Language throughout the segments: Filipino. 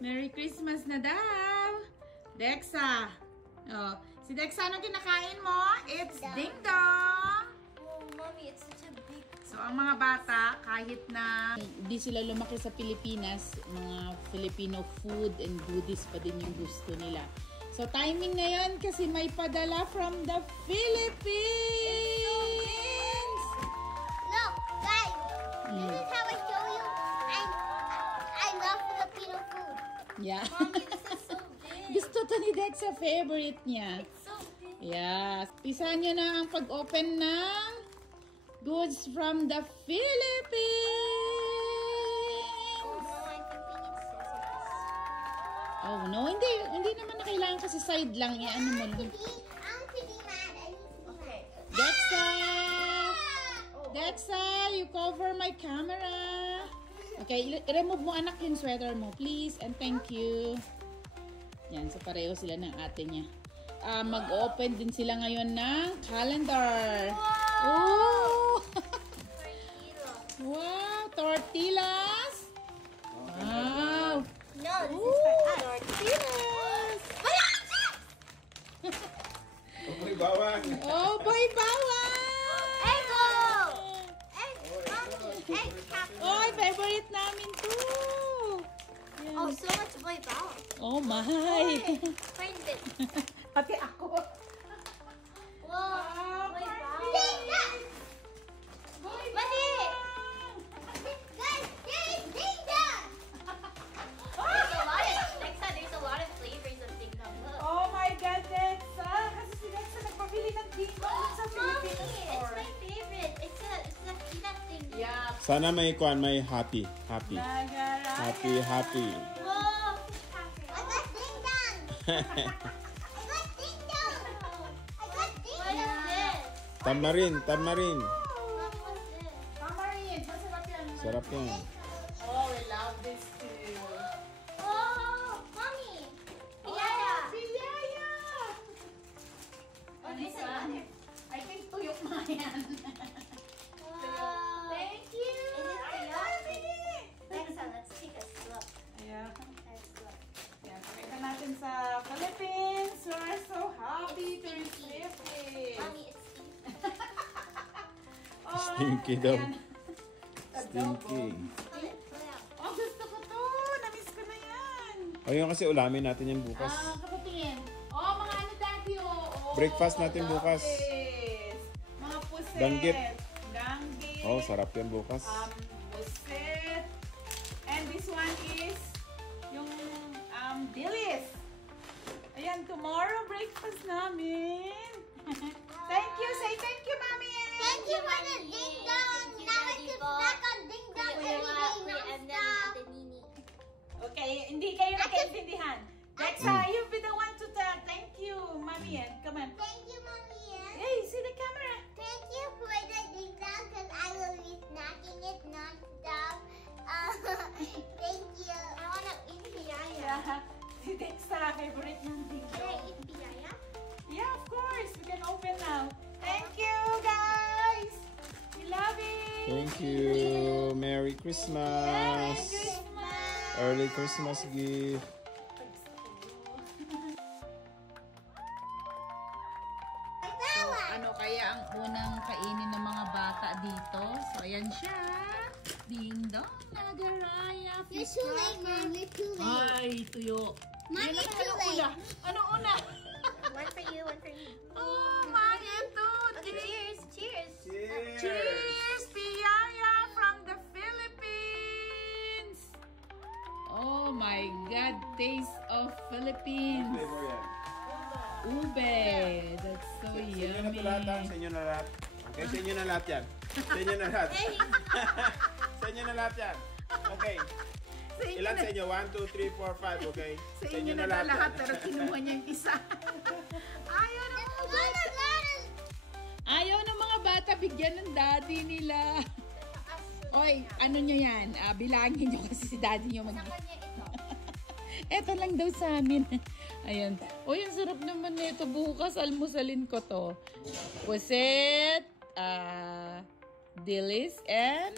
Merry Christmas na daw. Dexa. Oh, si Dexa, ano kinakain mo? It's ding dong. Oh, mommy, it's such a big... So, ang mga bata, kahit na hindi sila lumaki sa Pilipinas, mga Filipino food and goodies pa din yung gusto nila. So, timing na yun kasi may padala from the Philippines! Look, guys! This is how I show you I love Filipino food. Yeah. Mommy, this is so big. Gusto to ni Dexa, favorite niya. It's so big. Yeah. Pisa niyo na ang pag-open ng goods from the Philippines! Oh, no, I think we need scissors. Oh, no. Hindi naman na kailangan kasi side lang. Ano mo lang. I'm to be mad. I need to be mad. Dexa! Dexa, you cover my camera. Okay, i-remove mo anak yung sweater mo, please. And thank you. Yan, so pareho sila ng ate niya. Mag-open din sila ngayon ng calendar. Oh! Wow, tortillas. Wow. No, this is for us. Tortillas. Oh, may bawang. Oh, boy, bawang. Eggo! Egg, mommy, egg capsule. Oy, favorite namin to. Yan. Oh, so much boy bawang. Oh, my. Find it. Pati ako. Whoa, boy bawang. Boy, Mali! Guys, there is ding dong! There's a lot of flavors of ding dong. Look. Oh my God, Dexa! Kasi si Dexa nagpabili ng dingdong sa Mommy, Filipino it's store. my favorite. It's a peanut thing. Yeah. Sana may kuan, may happy. Happy. Nagaraya. Happy, happy. Whoa! I got ding dong! I got ding dong! I got ding dong! What is this? Tamarin, tamarin. What was this? Tamarin, masarap yan. Sarap yan. Oh, we love this too. Oh, mommy! Oh, Piyaya! Piyaya! Oh, This this one, one. I think tuyok na yan. Wow. Thank you! Is it Ay, tuyok? dami! Dexa, let's take a look. Yeah. Let's look. Yan, pakita natin sa Philippines. We're so happy to receive it. Mommy, it's Oh, Stinky daw. ayan. Stinky. pull it out. Oh, gusto ko to. Namiss ko na yan. Ayun kasi ulamin natin yan bukas. Kapatingin. Oh, mga ano daddy, oh. Breakfast natin bukas. Yes. Mga puset. Danggit. Danggit. Oh, sarap yan bukas. Puset. And this one is yung dilis. Ayan, tomorrow breakfast namin. Thank you. Say thank you, Mommy. Thank you for the ding dong. Now I can snack on ding dong every day non-stop. Okay, hindi kayo nakaintindihan. Dexa, you be the one to tell thank you, Mommy. Come on. Thank you, Mommy. Hey, see the camera. Thank you for the ding dong because I will be snacking it non-stop. Thank you. I want to eat piyaya. Yeah. Si Dexa, favorite ng Can I dingdong. eat piyaya? Yeah, of course. We can open now. Thank you, guys. We love it. Thank you. Merry Christmas. Merry Christmas. Early Christmas gift. Ano kaya ang unang kainin ng mga bata dito? So, ayan siya. Ding dong, nagaraya. You're too late, Mom. You're too late. Ay, tuyo. Mom, Yan you're ang too ano late. una? Ano una? One for you, one for me. Oh, my, ito. Cheers, cheers. Cheers! Piyaya from the Philippines! Oh my God! Taste of Philippines! Ube! That's so Sa inyo na yummy! to lahat, ha? Sa inyo na lahat. Okay, sa inyo na lahat yan. Sa inyo na lahat. Sa inyo na lahat yan. Okay. Sa inyo Ilan na, sa inyo? 1, 2, 3, 4, 5. Okay. sa inyo na lahat pero kinuha niya yung isa. Ayaw ng mga bata! Ayaw ng mga bata bigyan ng daddy nila. Oy, ano nyo yan? Bilangin nyo kasi si daddy nyo mag- Eto lang daw sa amin. Ayan. Uy, ang sarap naman nito. Bukas, almusalin ko to. Puset, dilis, and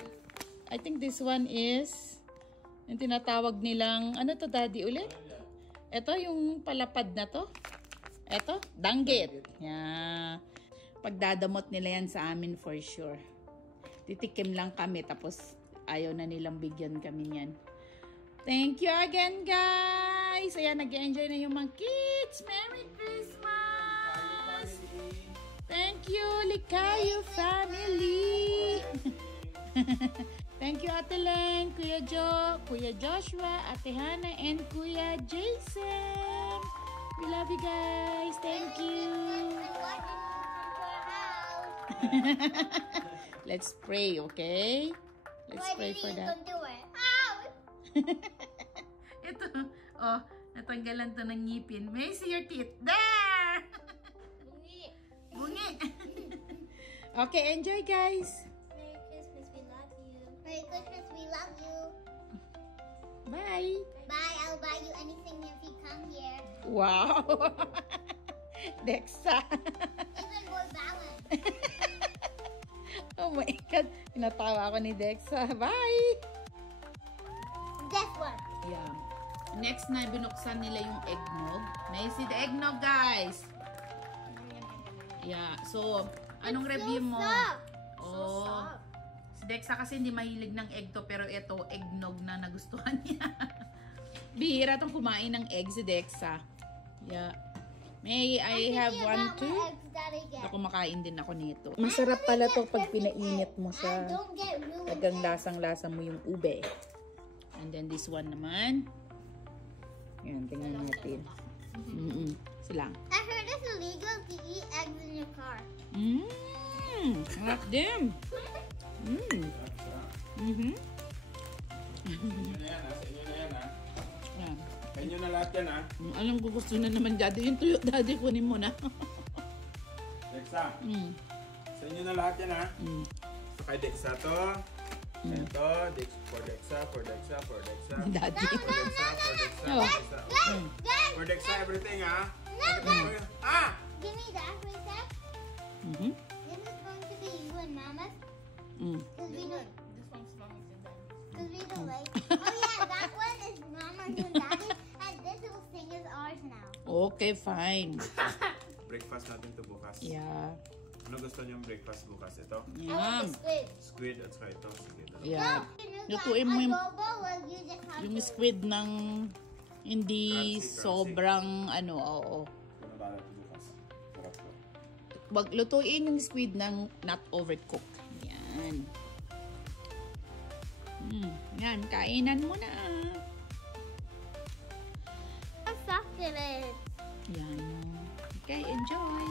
I think this one is Yung tinatawag nilang, ano to daddy ulit? Ito yung palapad na to. Ito, danggit. Yeah. Pagdadamot nila yan sa amin for sure. Titikim lang kami tapos ayaw na nilang bigyan kami niyan. Thank you again, guys! Ayan, nag-enjoy na yung mga kids. Merry Christmas! Thank you, Likayo family! Thank you, Ate Len, Kuya Jo, Kuya Joshua, Ate Hannah, and Kuya Jason. We love you guys. Thank you. Let's pray, okay? Let's pray for that. Ito, oh, natanggalan to ng ngipin. May I see your teeth? There! Bungi. Bungi. Okay, enjoy, guys. Merry Christmas, we love you. Merry Christmas, we love you. Bye. Bye, I'll buy you anything if you come here. Wow. Dexa. Even more balance. Oh my God. Tinatawa ako ni Dexa. Bye. This one. Yeah. Next na binuksan nila yung eggnog. May see the eggnog, guys. Yeah. So, anong review mo? Oh. Si Dexa kasi hindi mahilig ng egg to, pero ito, eggnog na nagustuhan niya. Bihira tong kumain ng egg si Dexa. Yeah. May I have one too? Ako kumakain din ako nito. Masarap pala to pag pinainit mo siya. Tagang lasang-lasa mo yung ube. And then this one naman. Yan, tingnan natin. Silang. I heard it's illegal to eat eggs in your car. Sarap din. Sa inyo na yan, sa inyo na yan, ha? Yan. Sa inyo na lahat yan, ha? Alam ko gusto na naman daddy. Yung tuyo daddy, kunin mo na. Dexa, sa inyo na lahat yan, ha? So kay Dexa to. Ito, for Dexa. Daddy. For Dexa. For Dexa, everything, ha? Ah! Give me that recess. This is going to be you and Mama's. Because we don't. This one's long as your daddy. Because we don't like. Oh yeah, that one is Mama's and Daddy, and this whole thing is ours now. Okay, fine. Breakfast natin to bukas. Yeah. Ano gusto niyong breakfast bukas? Ito? I want Yum. the squid. Squid at saka ito. Sige, ito. Yeah. No, Lutuin mo yung, you just have yung to. squid ng hindi Crunchy. sobrang ano, oo. Ano ba natin bukas? Sarap to. Wag lutuin yung squid ng not overcooked. Yan. Yan, kainan mo na. How soft it is. Yan. Okay, enjoy.